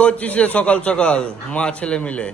করছিস রে সকাল সকাল মা ছেলে মিলে?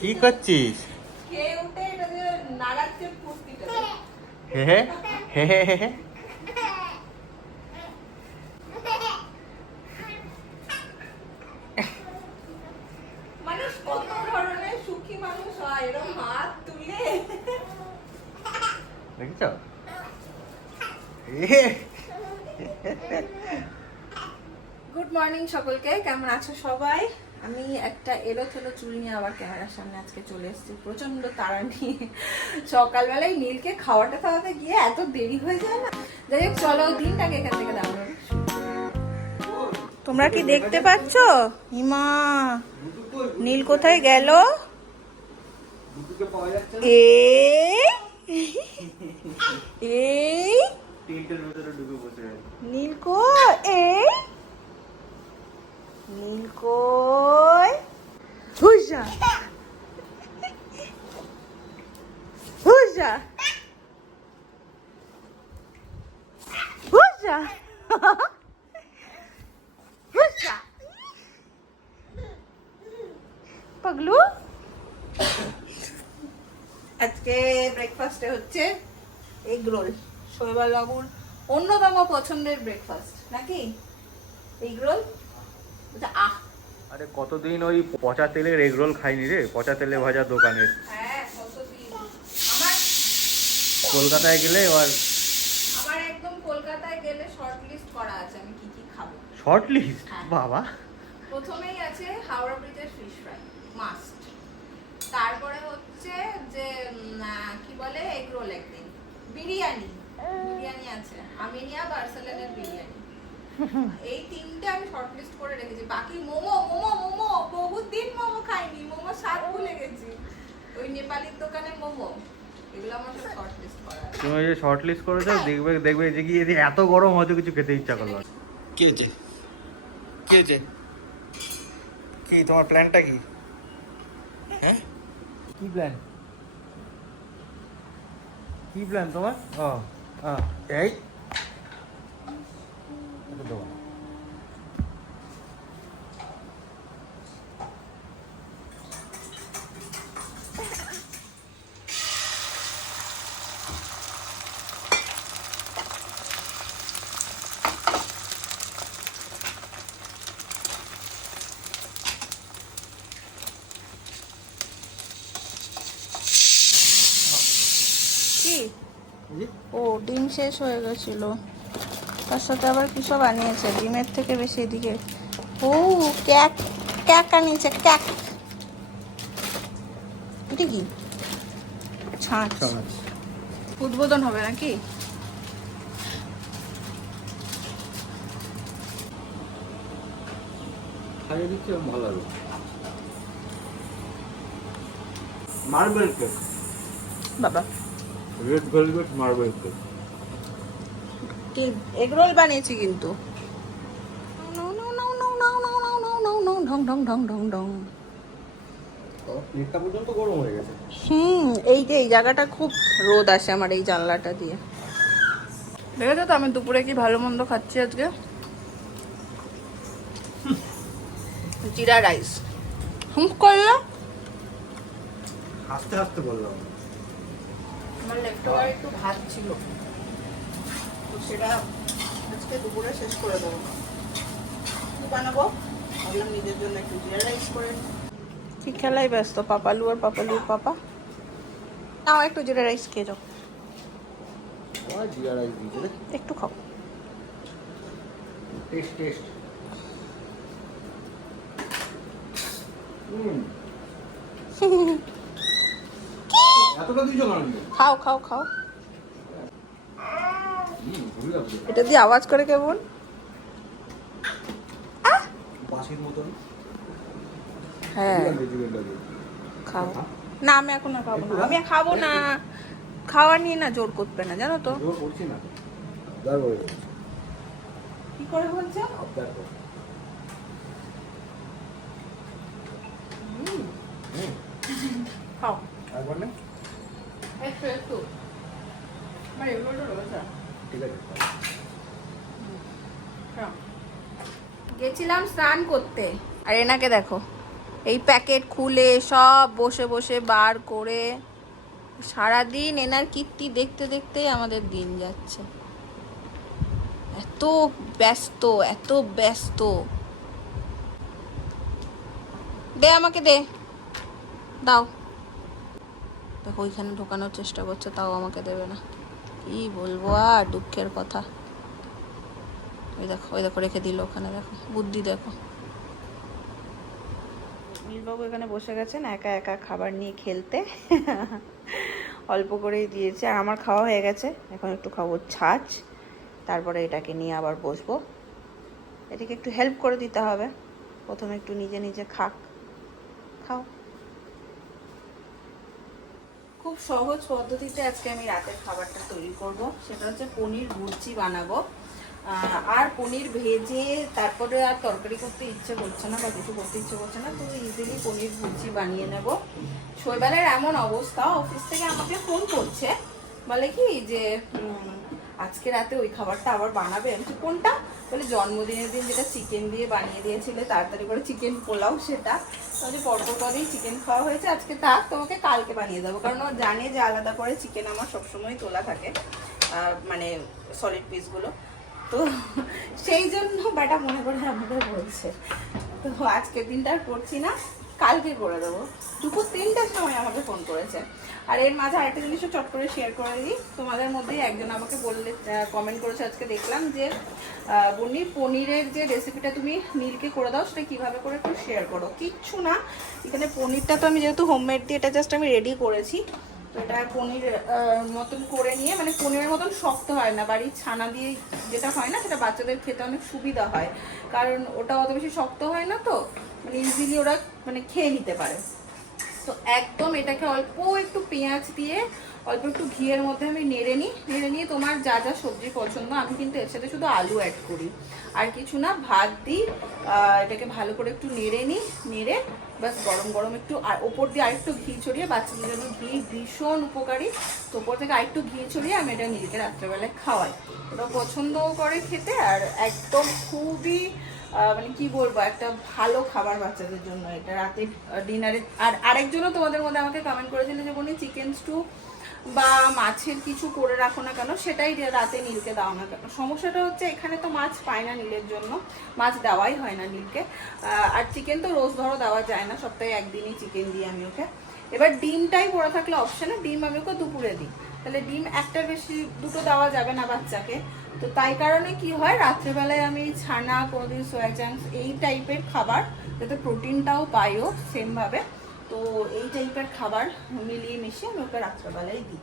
কি করছিস? হে হে হে হে হে হে। মানুষ কত ধরনের সুখী মানুষ হয়, এরকম হাত তুলে। দেখেছ? গুড মর্নিং সকলকে, কেমন আছো সবাই? আমি একটা এলোথেলো চুল নিয়ে আবার ক্যামেরার সামনে আজকে চলে এসেছি, প্রচন্ড তাড়া নিয়ে। সকালবেলায় নীলকে খাওয়াতে খাওয়াতে গিয়ে এত দেরি হয়ে যায় না। যাই হোক, চলো দিনটাকে এখান থেকে দাঁড়ানো। তোমরা কি দেখতে পাচ্ছ? হিমা, নীল কোথায় গেল? এই নীল কই? এই নীল কই? হুজা হুজা হুজা হুজা পাগলু। আজকে ব্রেকফাস্টে হচ্ছে এগ রোল, শৈবাল বাবুর অন্যতম পছন্দের ব্রেকফাস্ট নাকি এগ রোল। আহ, আরে কতদিন ওই পচা তেলের এগ রোল খাইনি রে, পচা তেলে ভাজা দোকানের। হ্যাঁ কতদিন। আমার কলকাতায় গেলে এবার আমার একদম কলকাতায় গেলে শর্ট লিস্ট করা আছে আমি কি কি খাবো। Short list? হ্যাঁ। বাবা। প্রথমেই আছে হাওড়া ব্রিজের ফিশ ফ্রাই, মাস্ট। তারপরে হচ্ছে যে কি বলে এগ রোল, একদিন বিরিয়ানি, বিরিয়ানি আছে আমিনিয়া বার্সেলোনার বিরিয়ানি। এই তিনটে আমি শর্ট লিস্ট করে রেখেছি। বাকি মোমো, মোমো মোমো বহুত দিন মোমো খাইনি, মোমো স্বাদ ভুলে গেছি। ওই নেপালির দোকানে মোমো, এগুলো আমার সব শর্ট লিস্ট করা আছে। তুমি যে শর্ট লিস্ট করেছো, দেখবে দেখবে যে কি এত গরম হয়তো কিছু খেতে ইচ্ছা করলো। কি হয়েছে? কি হয়েছে? কি তোমার প্ল্যানটা কি? হ্যাঁ, কি প্ল্যান? কি প্ল্যান তোমার? ও এই এটা দেবো না। কি? ও ডিম শেষ হয়ে গেছিল, তার সাথে আবার কি সব আনিয়েছে ডিমের থেকে বেশি এদিকে। ও ক্যাক, ক্যাক আনিয়েছে, ক্যাক। এটা কি? ছাঁচ। উদ্বোধন হবে নাকি? খাইয়ে দিচ্ছি, ভালো লাগবে। মার্বেল কেক, বাবা রেড ভেলভেট মার্বেল কেক। কি এগরোল বানিয়েছি কিন্তু। ঢং ঢং ঢং ঢং ঢং। প্লেটটা পর্যন্ত গরম হয়ে গেছে। এই যে এই জায়গাটা খুব রোদ আসে আমার এই জানলাটা দিয়ে। দেখেছো তো আমি দুপুরে কি ভালো মন্দ খাচ্ছি আজকে। জিরা রাইস। করলো হাসতে হাসতে বললাম। আমার লেফট ওভার একটু ভাত ছিল, তো সেটা আজকে দুপুরে শেষ করে দেবো। কি বানাবো ভাবলাম নিজের জন্য একটু জিরা রাইস করে। কি খেলাই ব্যস্ত পাপালু আর পাপালুর পাপা। নাও একটু জিরা রাইস খেয়ে যাও। জিরা রাইস দিয়েছে রে, একটু খাও। Test test. এতটা দিয়েছো না? খাও খাও খাও। এটা দিয়ে আওয়াজ করে কেমন? বাসির মতন। হ্যাঁ খাও না, আমি এখন আর খাবো না, আমি আর খাবো না। খাওয়া নিয়ে না জোর করবে না, জানো তো। জোর করছি না, কি করে বলছো? খাও একবার না, একটু একটু। আমার এগুলো রয়েছে। ঠিক আছে। খাও। গেছিলাম স্নান করতে, আর এনাকে দেখো এই প্যাকেট খুলে সব বসে বসে বার করে সারাদিন এনার কীর্তি দেখতে দেখতেই আমাদের দিন যাচ্ছে। এত ব্যস্ত, এত ব্যস্ত। দে আমাকে, দে, দাও। দেখো ওইখানে ঢোকানোর চেষ্টা করছে, তাও আমাকে দেবে না। কি বলবো আর, দুঃখের কথা। ওই দেখো, ওই দেখো রেখে দিল ওখানে, দেখো বুদ্ধি দেখো। নীলবাবু এখানে বসে গেছেন একা একা খাবার নিয়ে খেলতে। অল্প করেই দিয়েছে, আর আমার খাওয়া হয়ে গেছে। এখন একটু খাবো ছাঁচ, তারপরে এটাকে নিয়ে আবার বসবো। এটাকে একটু হেল্প করে দিতে হবে, প্রথমে একটু নিজে নিজে খাক। খাও। খুব সহজ পদ্ধতিতে আজকে আমি রাতের খাবারটা তৈরি করব। সেটা হচ্ছে পনির ভুর্জি বানাবো। আর পনির ভেজে তারপরে আর তরকারি করতে ইচ্ছে করছে না বা কিছু করতে ইচ্ছে করছে না, তো ইজিলি পনির ভুর্জি বানিয়ে নেব। শৈবালের এমন অবস্থা, অফিস থেকে আমাকে ফোন করছে, বলে কি যে আজকে রাতে ওই খাবারটা আবার বানাবে। আমি কোনটা? বলে জন্মদিনের দিন যেটা চিকেন দিয়ে বানিয়ে দিয়েছিলে তাড়াতাড়ি করে, চিকেন পোলাও, সেটা। তাহলে পরপর পরেই চিকেন খাওয়া হয়েছে, আজকে তা তোমাকে কালকে বানিয়ে দেবো। কারণ ও জানে যে আলাদা করে চিকেন আমার সবসময় তোলা থাকে, মানে সলিড পিসগুলো। তো সেই জন্য ব্যাটা মনে করে আমাদের বলছে, তো আজকের দিনটা আর করছি না, কালকে করে দেবো। দুপুর 3টার সময় আমাকে ফোন করেছে। আর এর মাঝে আরেকটা জিনিসও চট করে শেয়ার করে দিই। তোমাদের মধ্যেই একজন আমাকে বললে, কমেন্ট করেছে আজকে দেখলাম যে বন্নি পনিরের যে রেসিপিটা তুমি নীলকে করে দাও সেটা কীভাবে করে একটু শেয়ার করো। কিচ্ছু না, এখানে পনিরটা তো আমি যেহেতু হোমমেড দিয়ে এটা জাস্ট আমি রেডি করেছি, তো এটা পনির মতন করে নিয়ে, মানে পনিরের মতন শক্ত হয় না, বাড়ির ছানা দিয়ে যেটা হয় না সেটা বাচ্চাদের খেতে অনেক সুবিধা হয়, কারণ ওটা অত বেশি শক্ত হয় না, তো মানে ইজিলি ওরা মানে খেয়ে নিতে পারে। তো একদম এটাকে অল্প একটু পেঁয়াজ দিয়ে অল্প একটু ঘিয়ের মধ্যে আমি নেড়ে নিয়ে তোমার যা যা সবজি পছন্দ, আমি কিন্তু এর সাথে শুধু আলু অ্যাড করি, আর কিছু না, ভাত দিই। এটাকে ভালো করে একটু নেড়ে বাস গরম গরম একটু আর ওপর দিয়ে আরেকটু ঘি ছড়িয়ে, বাচ্চাদের জন্য ঘি ভীষণ উপকারী, তো ওপর থেকে আরেকটু ঘি ছড়িয়ে আমি এটা নীলকে রাত্রেবেলায় খাওয়াই। ওটা পছন্দও করে খেতে, আর একদম খুবই মানে কি বলবো, একটা ভালো খাবার বাচ্চাদের জন্য এটা রাতে ডিনারে। আর আরেকজনও তোমাদের মধ্যে আমাকে কমেন্ট করেছিল যে বলি চিকেন স্টু বা মাছের কিছু করে রাখো না কেন, সেটাই রাতে নীলকে দাও না কেন। সমস্যাটা হচ্ছে এখানে তো মাছ পায় না নীলের জন্য, মাছ দেওয়াই হয় না নীলকে। আর চিকেন তো রোজ ধরো দেওয়া যায় না, সপ্তাহে একদিনই চিকেন দিই আমি ওকে। এবার ডিমটাই পড়ে থাকলে অপশানে, ডিম আমি ওকে দুপুরে দিই, তাহলে ডিম একটার বেশি দুটো দেওয়া যাবে না বাচ্চাকে। তো তাই কারণে কি হয়, রাত্রেবেলায় আমি ছানা, কোনোদিন সোয়া চাংস, এই টাইপের খাবার, যাতে প্রোটিনটাও পাইও সেমভাবে, তো এই টাইপের খাবার মিলিয়ে মিশিয়ে আমি ওকে রাত্রেবেলায় দিই।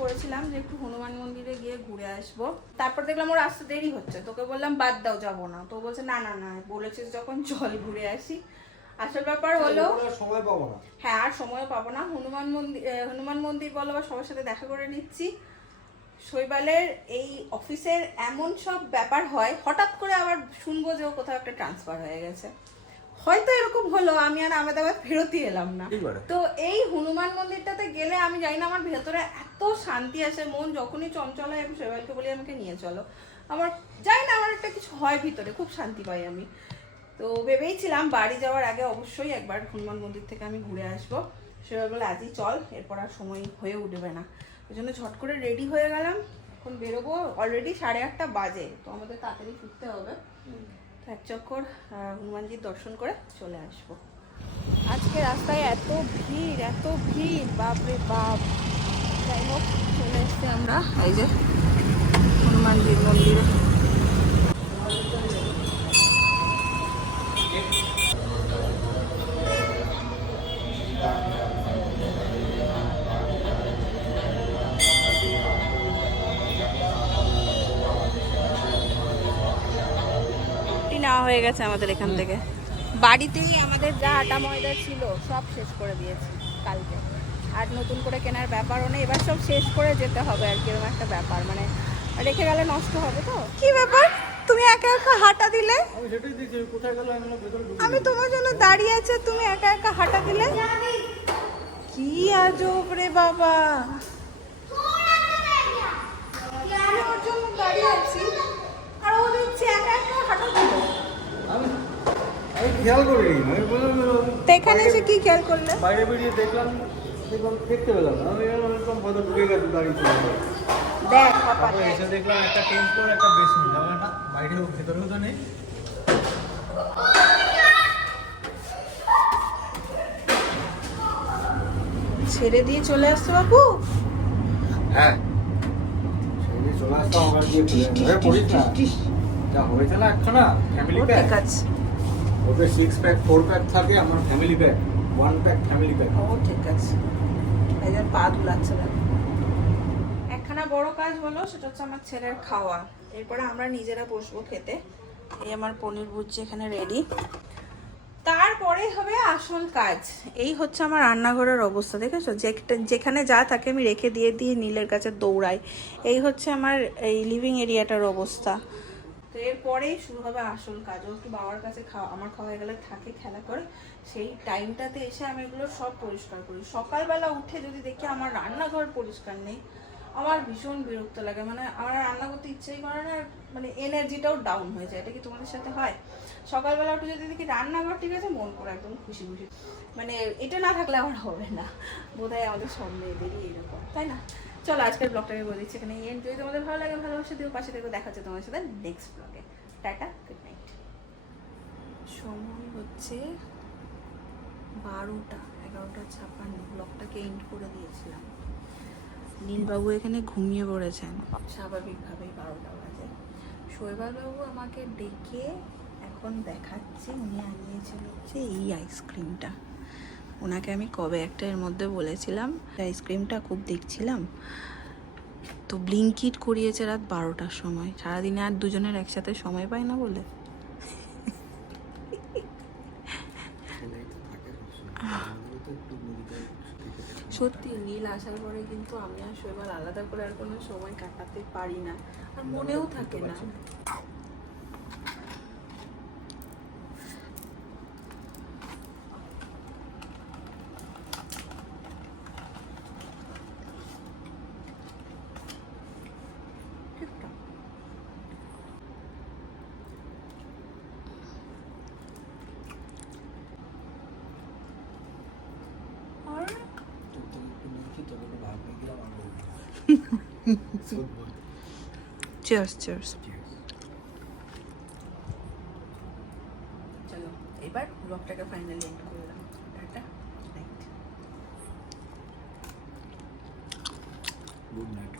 করেছিলাম যে একটু হনুমান মন্দিরে গিয়ে ঘুরে আসবো, তারপর দেখলাম ওর আসতে দেরি হচ্ছে, তোকে বললাম বাদ দাও যাবো না, তো বলছে না না না বলেছিস যখন চল ঘুরে আসি। আসল ব্যাপার হলো সময় পাবো না, হ্যাঁ আর সময় পাবো না, হনুমান মন্দির বলো বা সবার সাথে দেখা করে নিচ্ছি। শৈবালের এই অফিসের এমন সব ব্যাপার হয়, হঠাৎ করে আবার শুনবো যে ও কোথাও একটা ট্রান্সফার হয়ে গেছে, হয়তো এরকম হলো, আমি আর আহমেদাবাদ ফেরতই এলাম না। তো এই হনুমান মন্দিরটাতে গেলে আমি জানি না আমার ভেতরে এত শান্তি আসে, মন যখনই চঞ্চল হয় আমি শৈবালকে বলি আমাকে নিয়ে চলো, আমার জানি না আমার একটা কিছু হয় ভিতরে, খুব শান্তি পাই আমি। তো ভেবেইছিলাম বাড়ি যাওয়ার আগে অবশ্যই একবার হনুমান মন্দির থেকে আমি ঘুরে আসবো। শৈবাল বলে আজই চল, এরপর আর সময় হয়ে উঠবে না, ওই জন্য ঝট করে রেডি হয়ে গেলাম, এখন বেরোবো। অলরেডি 8:30 বাজে, তো আমাদের তাড়াতাড়ি ফিরতে হবে। এক চক্কর হনুমানজির দর্শন করে চলে আসবো। আজকে রাস্তায় এত ভিড় বাপরে বাপ। যাই হোক চলে এসছি আমরা এই যে হনুমানজির মন্দিরে। নেওয়া হয়ে গেছে আমাদের এখান থেকে, বাড়িতেই আমাদের যা আটা ময়দা ছিল সব শেষ করে দিয়েছি কালকে। আর নতুন করে কেনার ব্যাপারও নেই, এবার সব শেষ করে যেতে হবে আর কি, এরকম একটা ব্যাপার, মানে রেখে গেলে নষ্ট হবে। তো কি ব্যাপার, তুমি একা একা হাঁটা দিলে? আমি সেটাই দেখছি কোথায় গেল, আমি ভেতরে ঢুকে আমি তোমার জন্য দাঁড়িয়ে আছে, তুমি একা একা হাঁটা দিলে? কি আজব রে বাবা, আমি ওর জন্য দাঁড়িয়ে আছি আর ও দেখছি একা একা হাঁটা দিল। আমি খেয়াল করিনি, আমি বললাম তো এখানে এসে কি খেয়াল করলে? বাইরে বেরিয়ে দেখলাম দেখতে পেলাম না, আমি এরকম ভেতরে ঢুকে গেছে দাঁড়িয়ে ছিল। দেখ পাপা, তারপরে এসে দেখলাম একটা টেন্ট ফ্লোর একটা বেসমেন্ট, আমার না বাইরেও ভেতরেও তো নেই। ছেড়ে দিয়ে চলে আসছো বাবু? হ্যাঁ সেই চলে আসতাম, আমার দিয়ে চলে পড়িস না, যা হয়েছে না একশো না ফ্যামিলি প্যাক, ঠিক আছে, ওদের 6 প্যাক 4 প্যাক থাকে, আমার family pack 1 pack family pack. ও ঠিক আছে, এই যে পা দুলাচ্ছে না। একখানা বড় কাজ হলো, সেটা হচ্ছে আমার ছেলের খাওয়া, এরপরে আমরা নিজেরা বসবো খেতে। এই আমার পনির ভুজি এখানে রেডি, তারপরে হবে আসল কাজ। এই হচ্ছে আমার রান্নাঘরের অবস্থা, দেখেছো? যেখানে যা থাকে আমি রেখে দিয়ে দিয়ে নীলের কাছে দৌড়াই। এই হচ্ছে আমার এই লিভিং এরিয়াটার অবস্থা। তো এরপরেই শুরু হবে আসল কাজ। ও একটু বাবার কাছে আমার খাওয়া হয়ে গেলে থাকে খেলা করে, সেই টাইমটাতে এসে আমি এগুলো সব পরিষ্কার করি। সকালবেলা উঠে যদি দেখি আমার রান্নাঘর পরিষ্কার নেই, আমার ভীষণ বিরক্ত লাগে, মানে আমার রান্না করতে ইচ্ছেই করে না, মানে এনার্জিটাও ডাউন হয়ে যায়। এটা কি তোমাদের সাথে হয়? সকালবেলা উঠে যদি দেখি রান্নাঘর ঠিক আছে, মন করে একদম খুশি খুশি, মানে এটা না থাকলে আমার হবে না। বোধহয় আমাদের সব মেয়েদেরই এরকম, তাই না? চলো আজকের ব্লগটাকে বলে দিচ্ছি এখানে এন্ড। যদি তোমাদের ভালো লাগে ভালোবাসা দিও, পাশে থেকে দেখা হচ্ছে তোমাদের সাথে নেক্সট ব্লগে। Tata, good night. সময় হচ্ছে 12টা 11:56, ব্লগটাকে এন্ড করে দিয়েছিলাম। নীলবাবু এখানে ঘুমিয়ে পড়েছেন স্বাভাবিকভাবেই, 12টা বাজে। শৈবালবাবু আমাকে ডেকে এখন দেখাচ্ছে, উনি আনিয়েছেন হচ্ছে এই আইসক্রিমটা। ওনাকে আমি কবে একটা এর মধ্যে বলেছিলাম আইসক্রিমটা খুব দেখছিলাম, তো ব্লিঙ্কিট করিয়েছে রাত 12টার সময়। সারাদিনে আর দুজনের একসাথে সময় পাই না বলে। সত্যি নীল আসার পরে কিন্তু আমি আর শৈবাল আলাদা করে আর কোনো সময় কাটাতে পারি না, আর মনেও থাকে না। Cheers, cheers. চলো এবার ব্লগটাকে ফাইনালি এন্ড করলাম। Tata, good night. Good night.